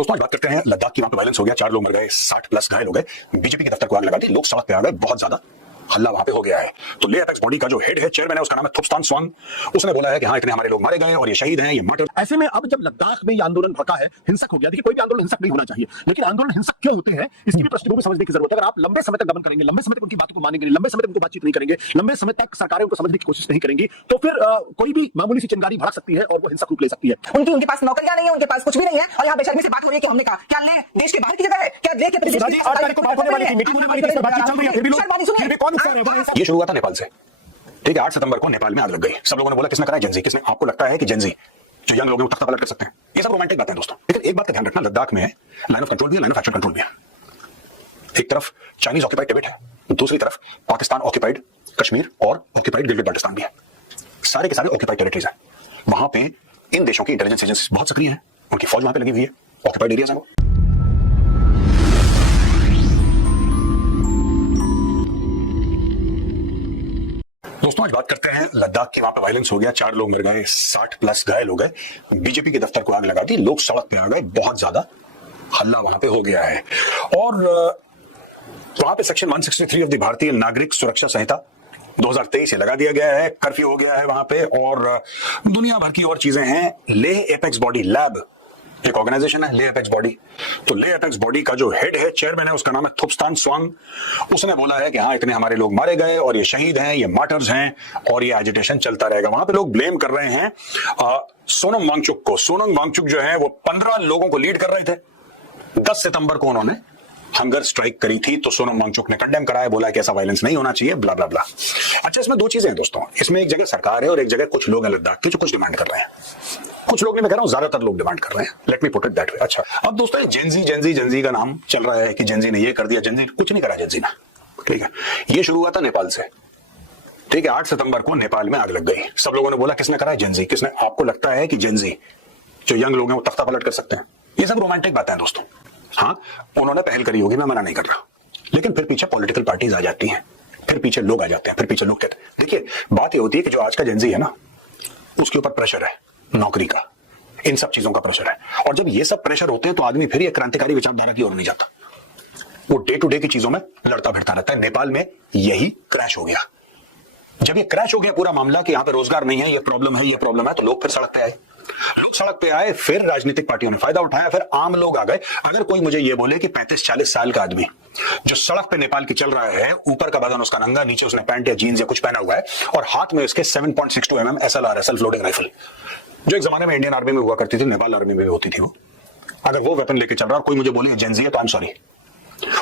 दोस्तों आज बात करते हैं लद्दाख की। वहां पे वायलेंस हो गया, 4 लोग मर गए, 60 प्लस घायल हो गए, बीजेपी के दफ्तर को आग लगा दी, लोग सड़क पे आ गए, बहुत ज्यादा हल्ला वहां पे हो गया है। तो ले अपेक्स बॉडी का जो हेड है, चेयरमैन है, उसका नाम है थुप्स्तान स्वांग, उसने बोला है कि हाँ इतने हमारे लोग मारे गए और ये शहीद हैं, ये मार्टर। ऐसे में अब जब लद्दाख में ये आंदोलन भड़का है, हिंसक हो गया, देखिए कोई भी आंदोलन हिंसक नहीं होना चाहिए, लेकिन आंदोलन हिंसक क्यों होते हैं इसकी भी पृष्ठभूमि समझने की जरूरत है। अगर आप लंबे समय तक दमन करेंगे, लंबे समय तक उनकी बातों को मानेंगे, लंबे समय तक उनको बातचीत नहीं करेंगे, लंबे समय तक सरकारें उनको समझने की कोशिश नहीं करेंगी, तो फिर कोई भी मामूली सी चिंगारी भड़क सकती है और वो हिंसक रूप ले सकती है। उनके पास नौकरियां नहीं है, उनके पास कुछ भी नहीं है, और यहाँ बेशर्मी से बात हो रही है कि हमने कहा क्या ले देश के बाहर की जगह है, क्या ले के ये शुरू हुआ था नेपाल से, ठीक है। 8 सितंबर को नेपाल में आग लग गई। सब लोगों ने बोला किसने करा है? जेंजी। किसने? आपको लगता है कि जेंजी जो यंग लोग हैं वो तख्ता पलट कर सकते हैं? ये सब रोमांटिक बातें हैं दोस्तों, लेकिन एक बात का ध्यान रखना, लद्दाख में लाइन ऑफ कंट्रोल भी है, लाइन ऑफ एक्चुअल कंट्रोल भी है। एक तरफ चाइनीज ऑक्यूपाइड टिबेट है, दूसरी तरफ पाकिस्तान ऑक्यूपाइड कश्मीर और ऑक्यूपाइड गिलगिट बाल्टिस्तान भी है। सारे के सारे ऑक्यूपाइड टेरिटरीज हैं। वहां पे इन देशों की इंटेलिजेंस एजेंसीज बहुत सक्रिय हैं, उनकी फौज वहां पे लगी हुई है, ऑक्यूपाइड एरियाज हैं वो। दोस्तों आज बात करते हैं लद्दाख की। वहां पे वायलेंस हो गया, 4 लोग मर गए, 60 प्लस घायल हो गए, बीजेपी के दफ्तर को आग लगा दी, लोग सड़क पे आ गए, बहुत ज्यादा हल्ला वहां पे हो गया है। और वहां पे सेक्शन 163 ऑफ द भारतीय नागरिक सुरक्षा संहिता 2023 से लगा दिया गया है, कर्फ्यू हो गया है वहां पे, और दुनिया भर की और चीजें हैं। लेह एपेक्स बॉडी लैब एक ऑर्गेनाइजेशन है, लेह एपेक्स बॉडी। तो लेह एपेक्स बॉडी का जो हेड है, चेयरमैन है, उसका नाम है थुप्स्तान स्वांग, उसने बोला है कि हाँ इतने हमारे लोग मारे गए और ये शहीद हैं, ये मार्टर्स हैं, और ये एजिटेशन चलता रहेगा। वहां पे लोग ब्लेम कर रहे हैं सोनम वांगचुक को। सोनम वांगचुक जो है वो 15 लोगों को लीड कर रहे थे। 10 सितंबर को उन्होंने हंगर स्ट्राइक करी थी, तो सोनम वांगचुक ने कंडेम कराया, बोला कि ऐसा वायलेंस नहीं होना चाहिए, ब्ला ब्ला ब्ला। अच्छा, इसमें 2 चीजें हैं दोस्तों, इसमें एक जगह सरकार है और एक जगह कुछ लोग हैं लद्दाख के जो कुछ डिमांड कर रहे हैं। कुछ लोग नहीं, मैं कह रहा हूं ज्यादातर लोग डिमांड कर रहे हैं। Let me put it that way. अच्छा, अब दोस्तों जेंजी का नाम चल रहा है कि जेंजी ने ये कर दिया, जेंजी कुछ नहीं करा जेंजी ने, ठीक है। ये शुरू हुआ था नेपाल से, ठीक है। 8 सितंबर को नेपाल में आग लग गई। सब लोगों ने बोला किसने करा है? जेंजी। किसने? आपको लगता है कि जेंजी जो यंग लोग हैं वो तख्ता पलट कर सकते हैं? ये सब रोमांटिक बातें हैं दोस्तों। हाँ, उन्होंने पहल करी होगी, मैं मना नहीं कर रहा, लेकिन फिर पीछे पॉलिटिकल पार्टीज आ जाती हैं, फिर पीछे लोग आ जाते हैं, फिर पीछे लोग कहते हैं। देखिए बात ये होती है कि जो आज का जेंजी है ना, उसके ऊपर प्रेशर है, नौकरी का, इन सब चीजों का प्रेशर है, और जब ये सब प्रेशर होते हैं तो आदमी फिर ये क्रांतिकारी विचारधारा की ओर नहीं जाता, वो डे टू डे की चीजों में लड़ता भिड़ता रहता है। नेपाल में यही क्रैश हो गया। जब ये क्रैश हो गया पूरा मामला कि यहां पे रोजगार नहीं है, ये प्रॉब्लम है, ये प्रॉब्लम है, तो लोग फिर सड़क पे आए। लोग सड़क पे आए, फिर राजनीतिक पार्टियों ने फायदा उठाया, फिर आम लोग आ गए। अगर कोई मुझे ये बोले कि 35-40 साल का आदमी जो सड़क पे नेपाल की चल रहा है, ऊपर का बदन उसका नंगा, नीचे उसने पैंट या जीन्स या कुछ पहना हुआ है, और हाथ में उसके 7.62 mm SLR है, सेल्फ लोडिंग राइफल, जो एक जमाने में इंडियन आर्मी में हुआ करती थी, नेपाल आर्मी में भी होती थी वो, अगर वो वेपन लेके चल रहा है और कोई मुझे बोले जेंजी है, तो आई एम सॉरी।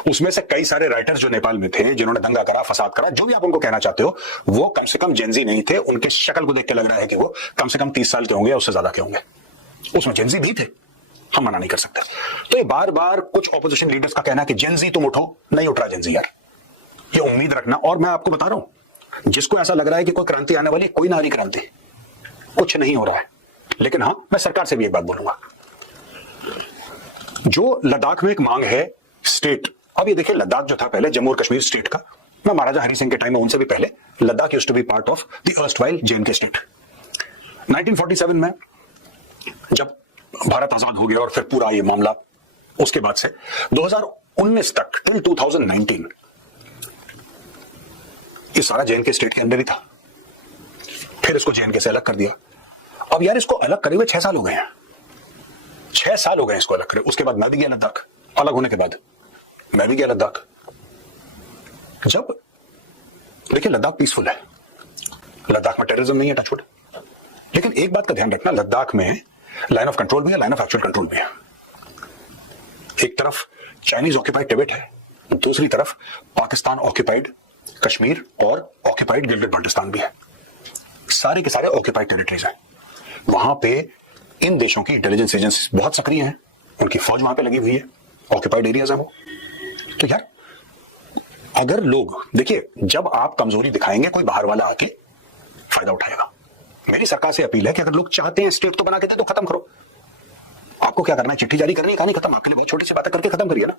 उसमें से कई सारे राइटर्स जो नेपाल में थे, जिन्होंने दंगा करा, फसाद करा, जो भी आप उनको कहना चाहते हो, वो कम से कम जेंजी नहीं थे। उनके शक्ल को देख के लग रहा है कि वो कम से कम 30 साल के होंगे, उससे ज्यादा के होंगे। उसमें जेंजी भी थे, हम मना नहीं कर सकते। तो ये बार बार कुछ ऑपोजिशन लीडर्स का कहना कि जेंजी तुम उठो, नहीं उठ रहा जेंजी यार, ये उम्मीद रखना। और मैं आपको बता रहा हूं, जिसको ऐसा लग रहा है कि कोई क्रांति आने वाली, कोई ना आ रही क्रांति, कुछ नहीं हो रहा है। लेकिन हां, मैं सरकार से भी एक बात बोलूंगा, जो लद्दाख में एक मांग है स्टेट। अब ये देखिए, लद्दाख जो था पहले जम्मू और कश्मीर स्टेट का, मैं महाराजा हरि सिंह के टाइम में, उनसे भी पहले, Ladakh used to be part of the erstwhile JNK state. 1947 में जब भारत आजाद हो गया और फिर पूरा ये मामला, उसके बाद से 2019 तक टिल 2019 ये सारा JNK स्टेट के अंदर ही था। फिर इसको JNK से अलग कर दिया। अब यार इसको अलग करे हुए 6 साल हो गए हैं, 6 साल हो गए इसको अलग करे। उसके बाद मैं भी गया लद्दाख, अलग होने के बाद मैं भी गया लद्दाख। जब देखिए लद्दाख पीसफुल है, लद्दाख में टेररिज्म नहीं है, टचवुड। लेकिन एक बात का ध्यान रखना, लद्दाख में लाइन ऑफ कंट्रोल भी है, लाइन ऑफ एक्चुअल कंट्रोल भी है। एक तरफ चाइनीज ऑक्यूपाइड टिबेट है, दूसरी तरफ पाकिस्तान ऑक्यूपाइड कश्मीर और ऑक्यूपाइड गिलगिट बाल्टिस्तान भी है। सारे के सारे ऑक्यूपाइड टेरिटरीज हैं। वहां पे इन देशों की इंटेलिजेंस एजेंसी बहुत सक्रिय हैं, उनकी फौज वहां पे लगी हुई है, ऑक्यूपाइड एरियाज है वो। तो यार अगर लोग, देखिए जब आप कमजोरी दिखाएंगे, कोई बाहर वाला आके फायदा उठाएगा। मेरी सरकार से अपील है कि अगर लोग चाहते हैं स्टेट तो बना के दे, तो खत्म करो। आपको क्या करना है? चिट्ठी जारी करनी है, कहानी खत्म। आपके लिए बहुत छोटी सी बातें करके खत्म करिए ना,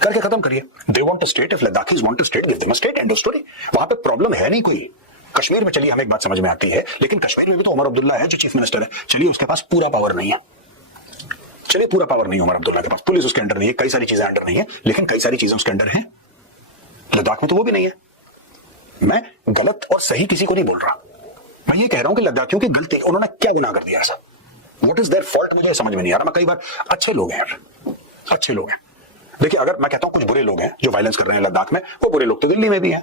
करके खत्म करिए। They want a state, if Ladakhis want a state, give them a state, end of story. वहां पे प्रॉब्लम है नहीं कोई। कश्मीर में चलिए हमें एक बात समझ में आती है, लेकिन कश्मीर में भी तो उमर अब्दुल्ला है जो चीफ मिनिस्टर है, चलिए उसके पास पूरा पावर नहीं है। चलिए पूरा पावर नहीं उमर अब्दुल्ला के पास, पुलिस उसके अंडर नहीं है, कई सारी चीजें अंडर नहीं है, लेकिन कई सारी चीजें उसके अंडर हैं। लद्दाख में तो वो भी नहीं है। मैं गलत और सही किसी को नहीं बोल रहा, मैं ये कह रहा हूं कि लद्दाखियों की गलती, उन्होंने क्या गुनाह कर दिया ऐसा, व्हाट इज देयर फॉल्ट, मुझे समझ में नहीं आ रहा। मैं कई बार, अच्छे लोग हैं यार, अच्छे लोग हैं। देखिए अगर मैं कहता हूं कुछ बुरे लोग हैं जो वायलेंस कर रहे हैं लद्दाख में, वो बुरे लोग तो दिल्ली में भी हैं,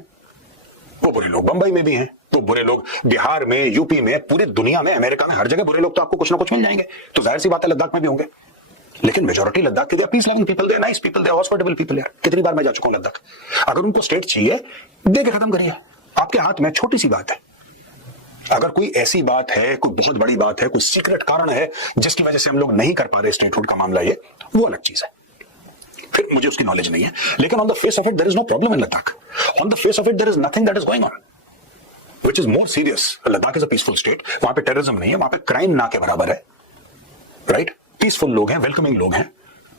वो बुरे लोग बंबई में भी हैं, वो बुरे लोग बिहार में, यूपी में, पूरी दुनिया में, अमेरिका में, हर जगह बुरे लोग तो आपको कुछ ना कुछ मिल जाएंगे। तो जाहिर सी बात है लद्दाख में भी होंगे, लेकिन मेजॉरिटी लद्दाख के पीस लविंग पीपल, दे नाइस पीपल, दे हॉस्पिटेबल पीपल। यार कितनी बार मैं जा चुका हूं लद्दाख। अगर उनको स्टेट चाहिए, दे के खत्म करिए, आपके हाथ में, छोटी सी बात है। अगर कोई ऐसी बात है, कोई बहुत बड़ी बात है, कोई सीक्रेट कारण है जिसकी वजह से हम लोग नहीं कर पा रहे स्टेटहुड का मामला, ये वो अलग चीज है, फिर मुझे उसकी नॉलेज नहीं है। लेकिन on the face of it there is no problem in Ladakh, on the face of it there is nothing that is going on which is more serious. Ladakh is a peaceful state, वहां पे terrorism नहीं है, वहां पे crime ना के बराबर है, राइट? पीसफुल लोग हैं, वेलकमिंग लोग हैं,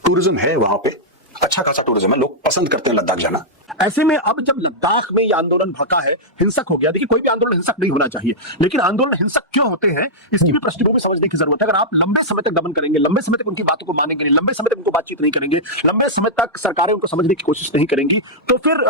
टूरिज्म है वहां पे, अच्छा खासा टूरिज्म है, लोग पसंद करते हैं लद्दाख जाना। ऐसे में अब जब लद्दाख में ये आंदोलन भड़का है, हिंसक हो गया, देखिए कोई भी आंदोलन हिंसक नहीं होना चाहिए, लेकिन आंदोलन हिंसक क्यों होते हैं इसकी भी पृष्ठभूमि समझने की जरूरत है। अगर आप लंबे समय तक दमन करेंगे, लंबे समय तक उनकी बातों को मानेंगे नहीं, लंबे समय तक उनको बातचीत नहीं करेंगे, लंबे समय तक सरकारें उनको समझने की कोशिश नहीं करेंगी, तो फिर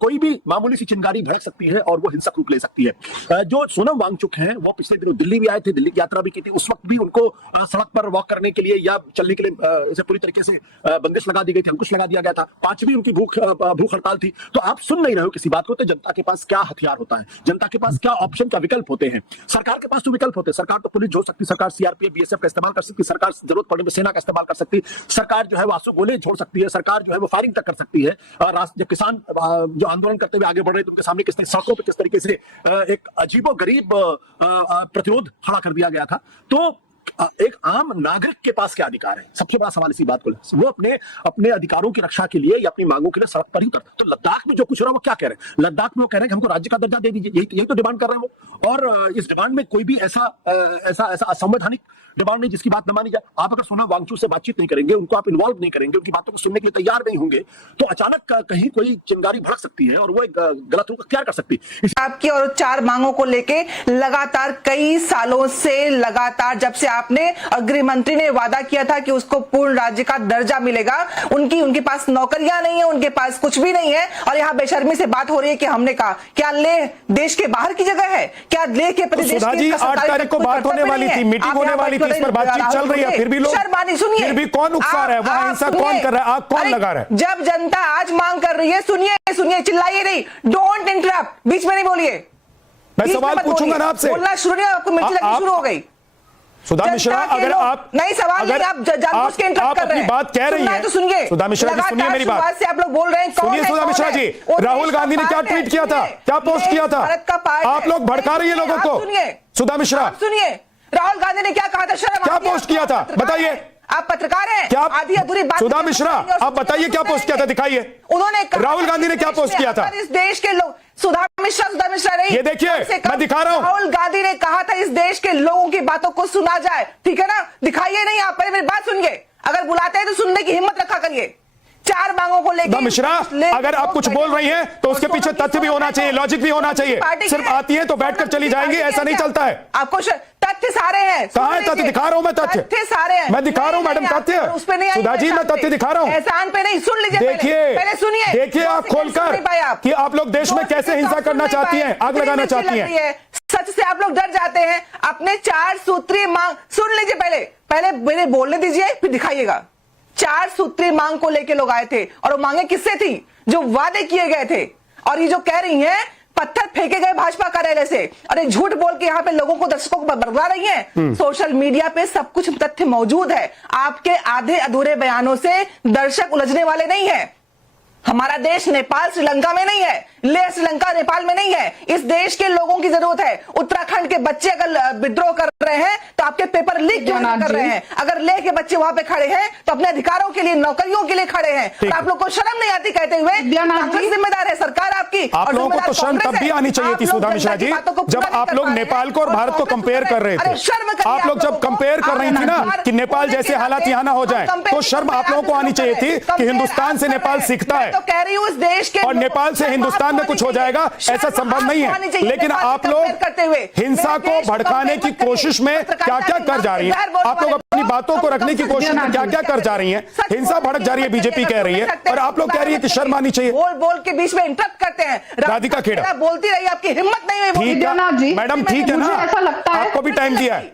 कोई भी मामूली सी चिंगारी भड़क सकती है और वो हिंसक रूप ले सकती है। जो सोनम वांगचुक हैं वो पिछले दिनों दिल्ली भी आए थे, दिल्ली की यात्रा भी की थी, उस वक्त भी उनको सड़क पर वॉक करने के लिए या चलने के लिए इसे पूरी तरीके से बंदिश लगा दी गई थी, अंकुश लगा दिया गया था, 5वीं उनकी भूख हड़ताल थी। तो आप सुन नहीं रहे हो किसी बात को, तो जनता के पास क्या हथियार होता है, जनता के पास क्या ऑप्शन, क्या विकल्प होते हैं। सरकार के पास तो विकल्प होते हैं, सरकार तो पुलिस छोड़ सकती, सरकार सीआरपीएफ बीएसएफ का इस्तेमाल कर सकती, सरकार जरूरत पड़ने पर सेना का इस्तेमाल कर सकती, सरकार जो है वो आंसू गोले छोड़ सकती है, सरकार जो है वो फायरिंग तक कर सकती है। जब किसान जो आंदोलन करते हुए आगे बढ़ रहे थे उनके सामने किस सड़कों पर किस तरीके से एक अजीबोगरीब प्रतिरोध खड़ा कर दिया गया था। तो एक आम नागरिक के पास क्या अधिकार है, सबसे बड़ा सवाल इसी बात को, वो अपने अधिकारों की रक्षा के लिए या अपनी मांगों के लिए सड़क पर ही उतरता। तो लद्दाख में जो कुछ हो रहा है वो क्या कह रहे हैं, लद्दाख में वो कह रहे हैं कि हमको राज्य का दर्जा दे दीजिए, यही तो डिमांड कर रहे हैं वो। और इस डिमांड में कोई भी ऐसा असंवैधानिक डिमांड नहीं जिसकी बात न मानी जाए। आप अगर सोनम वांगचुक से बातचीत नहीं करेंगे, उनको आप इन्वॉल्व नहीं करेंगे, उनकी बातों को सुनने के लिए तैयार नहीं होंगे, तो अचानक कहीं कोई चिंगारी भड़क सकती है और वो एक गलत रूप अख्तियार कर सकती है। आपकी और 4 मांगों को लेके लगातार कई सालों से, लगातार जब से आपने गृह मंत्री ने वादा किया था कि उसको पूर्ण राज्य का दर्जा मिलेगा, उनके पास नौकरियां नहीं है, उनके पास कुछ भी नहीं है, और यहाँ बेशर्मी से बात हो रही है कि हमने कहा क्या लेह देश के बाहर की जगह है, क्या लेह के प्रदेश की 8 तारीख को बात होने वाली थी, मीटिंग होने वाली थी, इस पर बातचीत चल रही है, फिर भी लोग, फिर भी कौन उकसा रहा है, वहां हिंसा कौन कर रहा है, आग कौन लगा रहा है? जब जनता आज मांग कर रही है, सुनिए, चिल्लाइए नहीं, डोंट इंटरप्ट, बीच में नहीं बोलिए। मैं सवाल पूछूंगा ना आपसे, बोलना शुरू नहीं, आपको मिर्ची लगनी शुरू हो गई। सुधा मिश्रा, अगर आप नहीं सवाल नहीं, आप जानबूझ के इंटरप्ट कर रहे हैं, बात कह रही है तो सुनिए। सुधा मिश्रा जी, सुनिए मेरी बात, से आप लोग बोल रहे हैं, सुनिए सुधा मिश्रा जी, राहुल गांधी ने क्या ट्वीट किया था, क्या पोस्ट किया था, आप लोग भड़का रही है लोगों को। सुधा मिश्रा सुनिए, राहुल गांधी ने क्या कहा था, क्या पोस्ट किया था, बताइए। आप पत्रकार हैं, क्या आधी अधूरी बात। सुधा मिश्रा, आप बताइए क्या पोस्ट किया था, दिखाइए। उन्होंने राहुल गांधी ने क्या पोस्ट किया था, इस देश के लोग, सुधा मिश्रा नहीं, ये देखिए मैं दिखा रहा हूं, राहुल गांधी ने कहा था इस देश के लोगों की बातों को सुना जाए, ठीक है ना, दिखाइए नहीं, आप पहले मेरी बात सुनिए, अगर बुलाते हैं तो सुनने की हिम्मत रखा करिए। 4 मांगों को लेकर मिश्रा, अगर आप कुछ बोल रही हैं तो उसके पीछे तथ्य भी होना चाहिए, लॉजिक भी होना चाहिए, सिर्फ आती है तो बैठकर चली जाएंगी, ऐसा नहीं चलता है। आपको तथ्य सारे हैं, कहां है तथ्य, दिखा रहा हूं मैं तथ्य, तथ्य सारे हैं, मैं दिखा रहा हूं मैडम तथ्य, उस पे नहीं, सुधा जी मैं तथ्य दिखा रहा हूं, एहसान पे नहीं, सुन लीजिए, देखिए सुनिए, देखिए आप खोलकर कि आप लोग देश में कैसे हिंसा करना चाहती हैं, आग लगाना चाहती हैं। सच से आप लोग डर जाते हैं, अपने 4 सूत्रीय मांग सुन लीजिए, पहले मेरे बोलने दीजिए, फिर दिखाइएगा। 4 सूत्रीय मांग को लेके लोग आए थे, और वो मांगे किससे थी, जो वादे किए गए थे, और ये जो कह रही हैं पत्थर फेंके गए भाजपा कार्यालय से, और एक झूठ बोल के यहाँ पे लोगों को, दर्शकों को बरगला रही हैं। सोशल मीडिया पे सब कुछ तथ्य मौजूद है, आपके आधे अधूरे बयानों से दर्शक उलझने वाले नहीं है। हमारा देश नेपाल श्रीलंका में नहीं है, लेह श्रीलंका नेपाल में नहीं है, इस देश के लोगों की जरूरत है। उत्तराखंड के बच्चे अगर विद्रोह कर रहे हैं तो आपके पेपर लीक क्यों नहीं कर रहे हैं? अगर लेह के बच्चे वहां पे खड़े हैं तो अपने अधिकारों के लिए, नौकरियों के लिए खड़े हैं, और आप लोग को शर्म नहीं आती कहते हुए, कांग्रेस जिम्मेदार है, सरकार आपकी, आप लोगों को तो शर्म तब भी आनी चाहिए थी सुधा मिश्रा जी, जब आप लोग नेपाल को और भारत को कंपेयर कर रहे थे। आप लोग जब कंपेयर कर रही थी ना कि नेपाल जैसे हालात यहाँ ना हो जाए, तो शर्म आप लोगों को आनी चाहिए थी कि हिंदुस्तान से नेपाल सीखता है, तो कह रही हूँ इस देश के, और नेपाल से हिंदुस्तान में कुछ हो जाएगा ऐसा संभव नहीं है। लेकिन आप लोग हिंसा को भड़काने की कोशिश में क्या क्या कर जा रही है, आप लोग अपनी बातों को रखने की कोशिश में क्या क्या कर जा रही हैं, हिंसा भड़क जा रही है, बीजेपी कह रही है, और आप लोग कह रही है कि शर्म आनी चाहिए। बोल बोल के बीच में इंटरप्ट करते हैं। राधिका खेड़ा बोलती रही, आपकी हिम्मत नहीं हुई। ठीक है मैडम, ठीक है ना, ऐसा लगता है आपको भी टाइम दिया है।